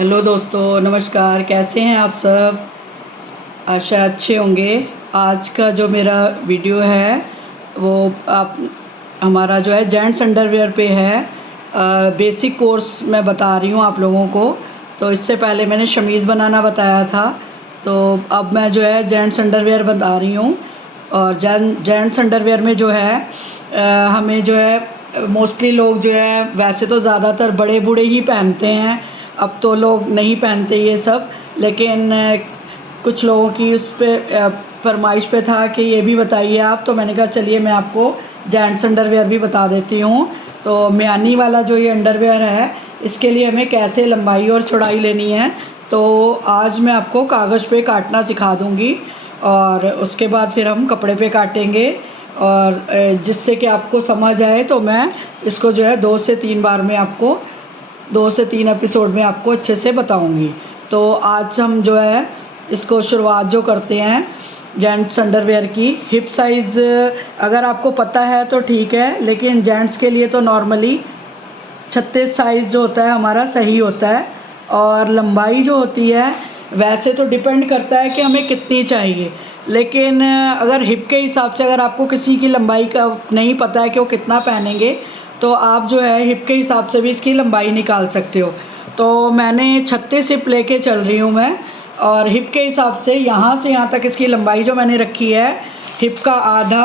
Hello दोस्तों, नमस्कार। कैसे हैं आप सब? आशा अच्छे होंगे। आज का जो मेरा वीडियो है वो आप हमारा जो है जेंट्स अंडरवियर पे है। बेसिक कोर्स मैं बता रही हूँ आप लोगों को। तो इससे पहले मैंने शमीज़ बनाना बताया था, तो अब मैं जो है जेंट्स अंडरवियर बता रही हूँ। और जेंट्स अंडरवियर में जो है हमें जो है मोस्टली लोग जो है वैसे तो ज़्यादातर बड़े बूढ़े ही पहनते हैं। अब तो लोग नहीं पहनते ये सब, लेकिन कुछ लोगों की उस पर फरमाइश पे था कि ये भी बताइए आप, तो मैंने कहा चलिए मैं आपको जेंट्स अंडरवियर भी बता देती हूँ। तो म्यानी वाला जो ये अंडरवियर है, इसके लिए हमें कैसे लंबाई और चौड़ाई लेनी है, तो आज मैं आपको कागज़ पे काटना सिखा दूँगी और उसके बाद फिर हम कपड़े पे काटेंगे। और जिससे कि आपको समझ आए, तो मैं इसको जो है 2 से 3 बार में आपको 2 से 3 एपिसोड में आपको अच्छे से बताऊंगी। तो आज हम जो है इसको शुरुआत जो करते हैं जेंट्स अंडरवेयर की। हिप साइज़ अगर आपको पता है तो ठीक है, लेकिन जेंट्स के लिए तो नॉर्मली 36 साइज़ जो होता है हमारा सही होता है। और लंबाई जो होती है वैसे तो डिपेंड करता है कि हमें कितनी चाहिए, लेकिन अगर हिप के हिसाब से अगर आपको किसी की लंबाई का नहीं पता है कि वो कितना पहनेंगे, तो आप जो है हिप के हिसाब से भी इसकी लंबाई निकाल सकते हो। तो मैंने 36 हिप लेके चल रही हूँ मैं, और हिप के हिसाब से यहाँ से यहाँ तक इसकी लंबाई जो मैंने रखी है, हिप का आधा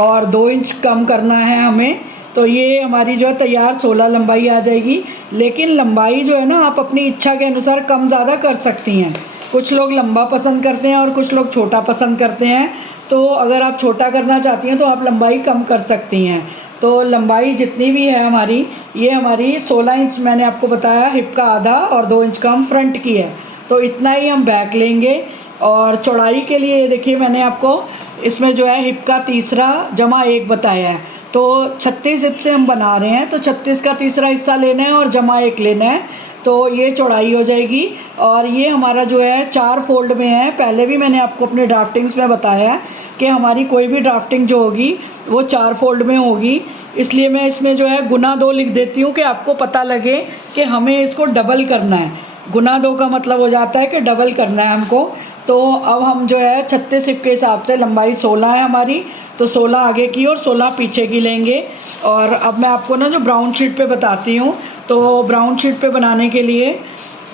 और 2 इंच कम करना है हमें। तो ये हमारी जो है तैयार 16 लंबाई आ जाएगी। लेकिन लंबाई जो है ना, आप अपनी इच्छा के अनुसार कम ज़्यादा कर सकती हैं। कुछ लोग लंबा पसंद करते हैं और कुछ लोग छोटा पसंद करते हैं। तो अगर आप छोटा करना चाहती हैं तो आप लंबाई कम कर सकती हैं। तो लंबाई जितनी भी है हमारी, ये हमारी 16 इंच मैंने आपको बताया हिप का आधा और 2 इंच कम फ्रंट की है। तो इतना ही हम बैक लेंगे। और चौड़ाई के लिए देखिए, मैंने आपको इसमें जो है हिप का तीसरा जमा 1 बताया है। तो 36 हिप से हम बना रहे हैं, तो 36 का तीसरा हिस्सा लेना है और जमा 1 लेना है। तो ये चौड़ाई हो जाएगी। और ये हमारा जो है 4 फोल्ड में है। पहले भी मैंने आपको अपने ड्राफ्टिंग्स में बताया कि हमारी कोई भी ड्राफ्टिंग जो होगी वो 4 फोल्ड में होगी। इसलिए मैं इसमें जो है गुना 2 लिख देती हूँ कि आपको पता लगे कि हमें इसको डबल करना है। गुना 2 का मतलब हो जाता है कि डबल करना है हमको। तो अब हम जो है 36 हिप के हिसाब से लंबाई 16 है हमारी, तो 16 आगे की और 16 पीछे की लेंगे। और अब मैं आपको ना जो ब्राउन शीट पे बताती हूँ, तो ब्राउन शीट पे बनाने के लिए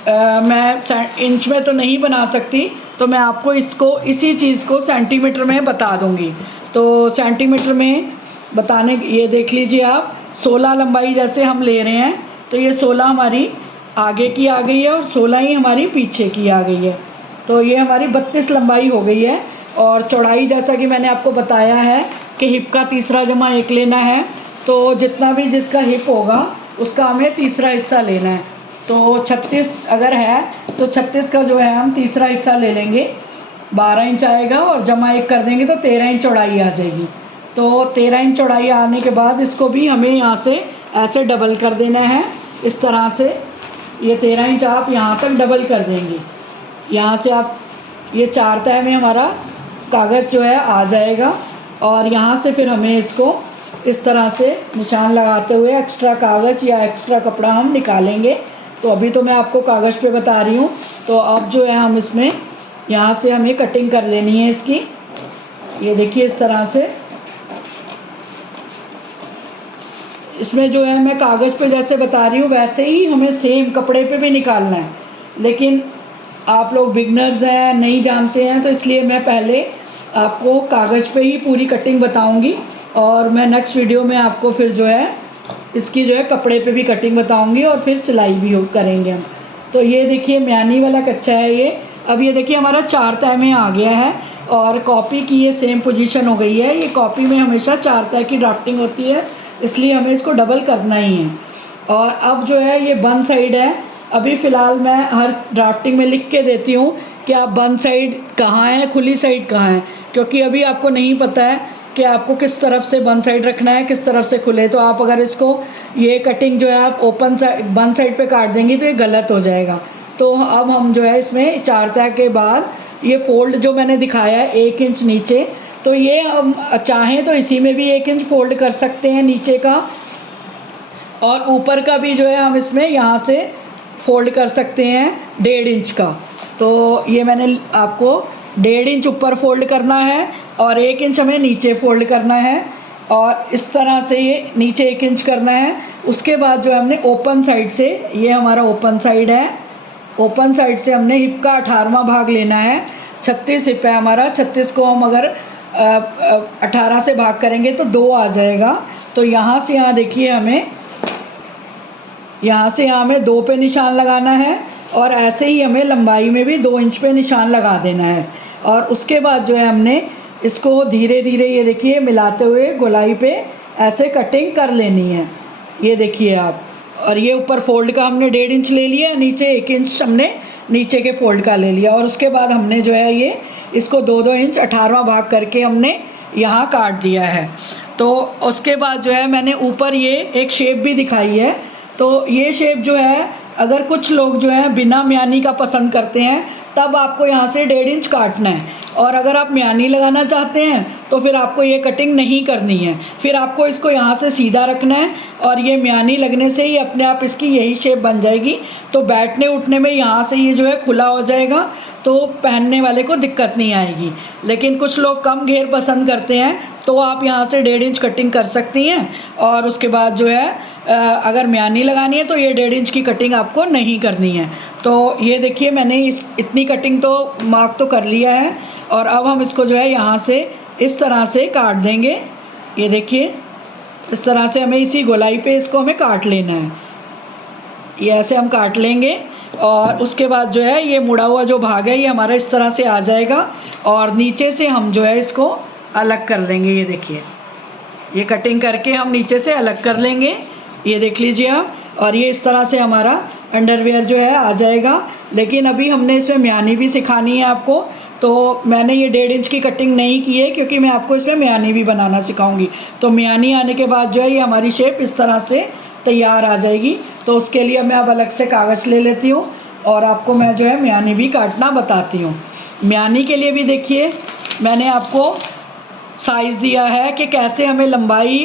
मैं इंच में तो नहीं बना सकती, तो मैं आपको इसको इसी चीज़ को सेंटीमीटर में बता दूँगी। तो सेंटीमीटर में बताने, ये देख लीजिए आप, 16 लंबाई जैसे हम ले रहे हैं, तो ये 16 हमारी आगे की आ गई है और 16 ही हमारी पीछे की आ गई है। तो ये हमारी 32 लंबाई हो गई है। और चौड़ाई जैसा कि मैंने आपको बताया है कि हिप का तीसरा जमा 1 लेना है। तो जितना भी जिसका हिप होगा उसका हमें तीसरा हिस्सा लेना है। तो 36 अगर है तो 36 का जो है हम तीसरा हिस्सा ले लेंगे, 12 इंच आएगा, और जमा 1 कर देंगे तो 13 इंच चौड़ाई आ जाएगी। तो 13 इंच चौड़ाई आने के बाद इसको भी हमें यहाँ से ऐसे डबल कर देना है, इस तरह से। ये 13 इंच आप यहाँ तक डबल कर देंगे। यहाँ से आप ये 4 तह में हमारा कागज़ जो है आ जाएगा। और यहाँ से फिर हमें इसको इस तरह से निशान लगाते हुए एक्स्ट्रा कागज़ या एक्स्ट्रा कपड़ा हम निकालेंगे। तो अभी तो मैं आपको कागज़ पे बता रही हूँ। तो अब जो है हम इसमें यहाँ से हमें कटिंग कर लेनी है इसकी। ये देखिए इस तरह से। इसमें जो है मैं कागज़ पे जैसे बता रही हूँ वैसे ही हमें सेम कपड़े पे भी निकालना है। लेकिन आप लोग बिगनर्स हैं, नहीं जानते हैं, तो इसलिए मैं पहले आपको कागज़ पे ही पूरी कटिंग बताऊंगी। और मैं नेक्स्ट वीडियो में आपको फिर जो है इसकी जो है कपड़े पे भी कटिंग बताऊंगी और फिर सिलाई भी करेंगे हम। तो ये देखिए म्यानी वाला कच्चा है ये। अब ये देखिए हमारा 4 तह में आ गया है और कॉपी की ये सेम पोजीशन हो गई है। ये कॉपी में हमेशा 4 तह की ड्राफ्टिंग होती है, इसलिए हमें इसको डबल करना ही है। और अब जो है ये बंद साइड है। अभी फ़िलहाल मैं हर ड्राफ्टिंग में लिख के देती हूँ कि आप बंद साइड कहाँ है, खुली साइड कहाँ है, क्योंकि अभी आपको नहीं पता है कि आपको किस तरफ से बंद साइड रखना है, किस तरफ से खुले। तो आप अगर इसको ये कटिंग जो है आप ओपन साइड बंद साइड पे काट देंगी तो ये गलत हो जाएगा। तो अब हम जो है इसमें 4 तह के बाद ये फोल्ड जो मैंने दिखाया है 1 इंच नीचे, तो ये हम चाहें तो इसी में भी 1 इंच फोल्ड कर सकते हैं नीचे का, और ऊपर का भी जो है हम इसमें यहाँ से फ़ोल्ड कर सकते हैं 1.5 इंच का। तो ये मैंने आपको 1.5 इंच ऊपर फ़ोल्ड करना है और 1 इंच हमें नीचे फ़ोल्ड करना है और इस तरह से ये नीचे 1 इंच करना है। उसके बाद जो है हमने ओपन साइड से, ये हमारा ओपन साइड है, ओपन साइड से हमने हिप का 18वां भाग लेना है। 36 हिप है हमारा, 36 को हम अगर 18 से भाग करेंगे तो 2 आ जाएगा। तो यहाँ से यहाँ देखिए हमें, यहाँ से यहाँ हमें 2 पे निशान लगाना है और ऐसे ही हमें लंबाई में भी 2 इंच पे निशान लगा देना है। और उसके बाद जो है हमने इसको धीरे धीरे ये देखिए मिलाते हुए गोलाई पे ऐसे कटिंग कर लेनी है। ये देखिए आप, और ये ऊपर फोल्ड का हमने 1.5 इंच ले लिया, नीचे 1 इंच हमने नीचे के फोल्ड का ले लिया। और उसके बाद हमने जो है ये इसको 2-2 इंच 18वां भाग करके हमने यहाँ काट दिया है। तो उसके बाद जो है मैंने ऊपर ये एक शेप भी दिखाई है। तो ये शेप जो है, अगर कुछ लोग जो है बिना म्यानी का पसंद करते हैं तब आपको यहाँ से 1.5 इंच काटना है, और अगर आप म्यानी लगाना चाहते हैं तो फिर आपको ये कटिंग नहीं करनी है। फिर आपको इसको यहाँ से सीधा रखना है और ये म्यानी लगने से ही अपने आप इसकी यही शेप बन जाएगी। तो बैठने उठने में यहाँ से ये जो है खुला हो जाएगा, तो पहनने वाले को दिक्कत नहीं आएगी। लेकिन कुछ लोग कम घेर पसंद करते हैं तो आप यहाँ से 1.5 इंच कटिंग कर सकती हैं। और उसके बाद जो है अगर म्यानी लगानी है तो ये 1.5 इंच की कटिंग आपको नहीं करनी है। तो ये देखिए मैंने इतनी कटिंग तो मार्क तो कर लिया है, और अब हम इसको जो है यहाँ से इस तरह से काट देंगे। ये देखिए इस तरह से हमें इसी गोलाई पे इसको हमें काट लेना है। ये ऐसे हम काट लेंगे और उसके बाद जो है ये मुड़ा हुआ जो भाग है ये हमारा इस तरह से आ जाएगा, और नीचे से हम जो है इसको अलग कर देंगे। ये देखिए ये कटिंग करके हम नीचे से अलग कर लेंगे, ये देख लीजिए आप। और ये इस तरह से हमारा अंडरवियर जो है आ जाएगा। लेकिन अभी हमने इसमें म्यानी भी सिखानी है आपको, तो मैंने ये 1.5 इंच की कटिंग नहीं की है क्योंकि मैं आपको इसमें म्यानी भी बनाना सिखाऊंगी। तो म्यानी आने के बाद जो है ये हमारी शेप इस तरह से तैयार आ जाएगी। तो उसके लिए मैं अब अलग से कागज़ ले लेती हूँ और आपको मैं जो है म्यानी भी काटना बताती हूँ। म्यानी के लिए भी देखिए मैंने आपको साइज़ दिया है कि कैसे हमें लंबाई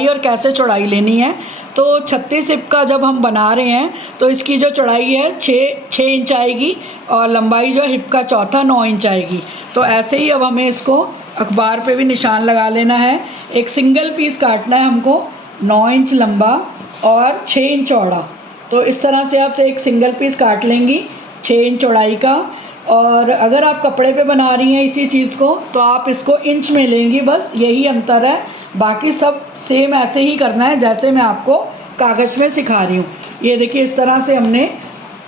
और कैसे चौड़ाई लेनी है। तो 36 हिप का जब हम बना रहे हैं तो इसकी जो चौड़ाई है 6 इंच आएगी और लंबाई जो हिप का चौथा 9 इंच आएगी। तो ऐसे ही अब हमें इसको अखबार पे भी निशान लगा लेना है। एक सिंगल पीस काटना है हमको 9 इंच लंबा और 6 इंच चौड़ा। तो इस तरह से आप एक सिंगल पीस काट लेंगी 6 इंच चौड़ाई का। और अगर आप कपड़े पे बना रही हैं इसी चीज़ को तो आप इसको इंच में लेंगी, बस यही अंतर है। बाकी सब सेम ऐसे ही करना है जैसे मैं आपको कागज़ में सिखा रही हूँ। ये देखिए इस तरह से हमने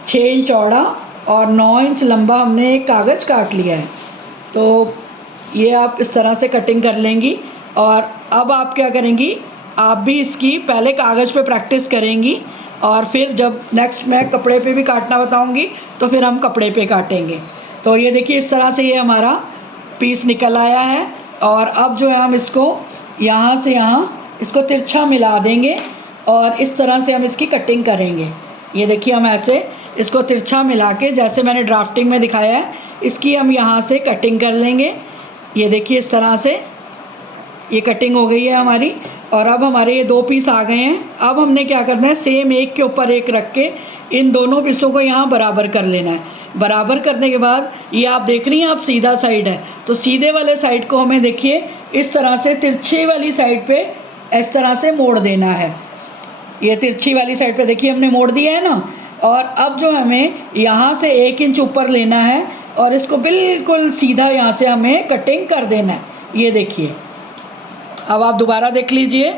6 इंच चौड़ा और 9 इंच लंबा हमने एक कागज़ काट लिया है। तो ये आप इस तरह से कटिंग कर लेंगी। और अब आप क्या करेंगी, आप भी इसकी पहले कागज़ पे प्रैक्टिस करेंगी और फिर जब नेक्स्ट मैं कपड़े पे भी काटना बताऊंगी तो फिर हम कपड़े पे काटेंगे। तो ये देखिए इस तरह से ये हमारा पीस निकल आया है। और अब जो है हम इसको यहाँ से यहाँ इसको तिरछा मिला देंगे और इस तरह से हम इसकी कटिंग करेंगे। ये देखिए हम ऐसे इसको तिरछा मिला के जैसे मैंने ड्राफ्टिंग में दिखाया है इसकी हम यहाँ से कटिंग कर लेंगे। ये देखिए इस तरह से ये कटिंग हो गई है हमारी। और अब हमारे ये 2 पीस आ गए हैं। अब हमने क्या करना है, सेम एक के ऊपर एक रख के इन दोनों पीसों को यहाँ बराबर कर लेना है। बराबर करने के बाद ये आप देख रही हैं आप सीधा साइड है, तो सीधे वाले साइड को हमें देखिए इस तरह से तिरछी वाली साइड पे इस तरह से मोड़ देना है। ये तिरछी वाली साइड पे देखिए हमने मोड़ दिया है ना। और अब जो हमें यहाँ से 1 इंच ऊपर लेना है और इसको बिल्कुल सीधा यहाँ से हमें कटिंग कर देना है। ये देखिए अब आप दोबारा देख लीजिए।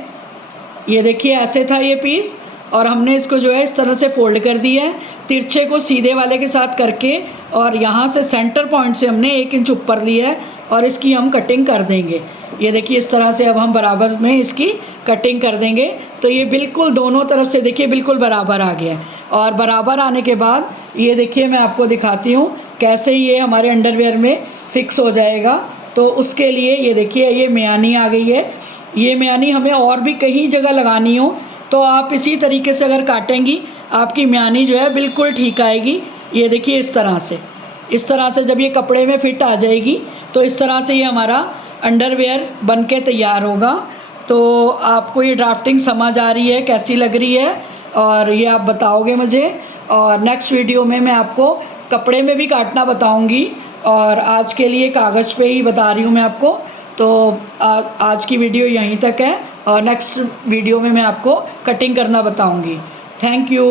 ये देखिए ऐसे था ये पीस और हमने इसको जो है इस तरह से फोल्ड कर दिया है तिरछे को सीधे वाले के साथ करके, और यहाँ से सेंटर पॉइंट से हमने 1 इंच ऊपर लिया है और इसकी हम कटिंग कर देंगे। ये देखिए इस तरह से अब हम बराबर में इसकी कटिंग कर देंगे। तो ये बिल्कुल दोनों तरफ से देखिए बिल्कुल बराबर आ गया है। और बराबर आने के बाद ये देखिए मैं आपको दिखाती हूँ कैसे ये हमारे अंडरवेयर में फिक्स हो जाएगा। तो उसके लिए ये देखिए ये म्यानी आ गई है। ये म्यानी हमें और भी कहीं जगह लगानी हो तो आप इसी तरीके से अगर काटेंगी आपकी म्यानी जो है बिल्कुल ठीक आएगी। ये देखिए इस तरह से जब ये कपड़े में फिट आ जाएगी तो इस तरह से ये हमारा अंडरवेयर बन के तैयार होगा। तो आपको ये ड्राफ्टिंग समझ आ रही है, कैसी लग रही है? और ये आप बताओगे मुझे। और नेक्स्ट वीडियो में मैं आपको कपड़े में भी काटना बताऊंगी, और आज के लिए कागज़ पे ही बता रही हूँ मैं आपको। तो आज की वीडियो यहीं तक है, और नेक्स्ट वीडियो में मैं आपको कटिंग करना बताऊंगी। Thank you.